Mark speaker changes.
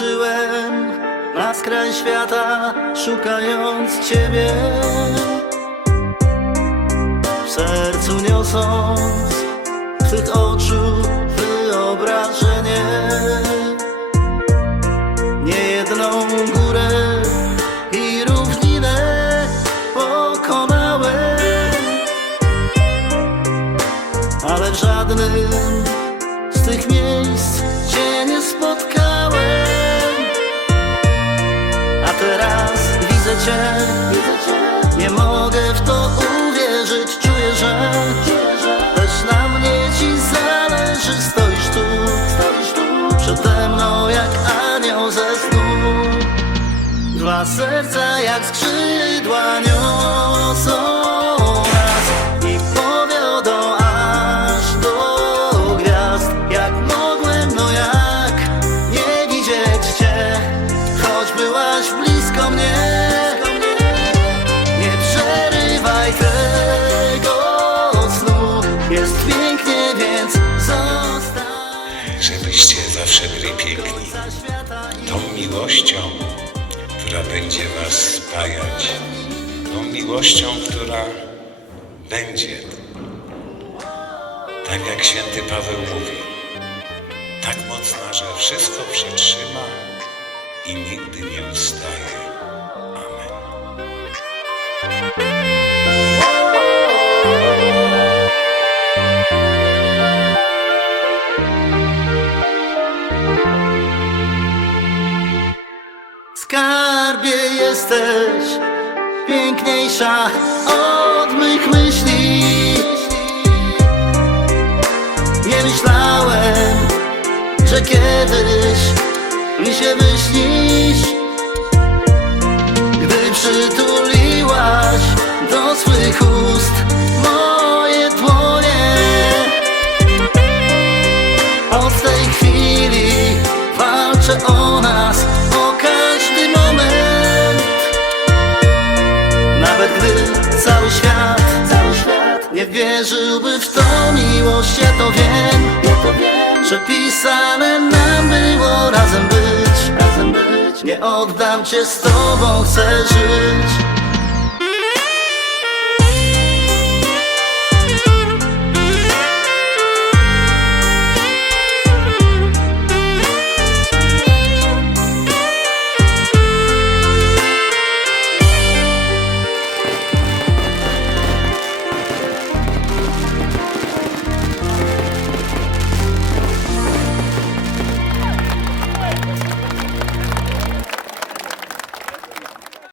Speaker 1: Wyruszyłem na skraj świata, szukając Ciebie. W sercu niosąc Twych oczu wyobrażenie. Niejedną górę i równinę pokonałem. Ale w żadnym z tych miejsc Cię Cię, nie mogę w to uwierzyć Czuję, że też na mnie Ci zależy Stoisz tu, przede mną jak anioł ze snu. Dwa serca jak skrzydła niosą więc zostań
Speaker 2: żebyście zawsze byli piękni. Tą miłością, która będzie was spajać. Tą miłością, która będzie, tak jak święty Paweł mówi, tak mocna, że wszystko przetrzyma i nigdy nie ustaje. Amen.
Speaker 1: Skarbie jesteś. Piękniejsza od mych myśli. Nie myślałem, że kiedyś mi się wyśnisz. Gdy przytuliłaś do swych ust gdy cały świat, cały świat nie wierzyłby w tą miłość Ja to wiem, ja to wiem, że pisane nam było razem być, razem być. Nie oddam cię, z tobą chcę żyć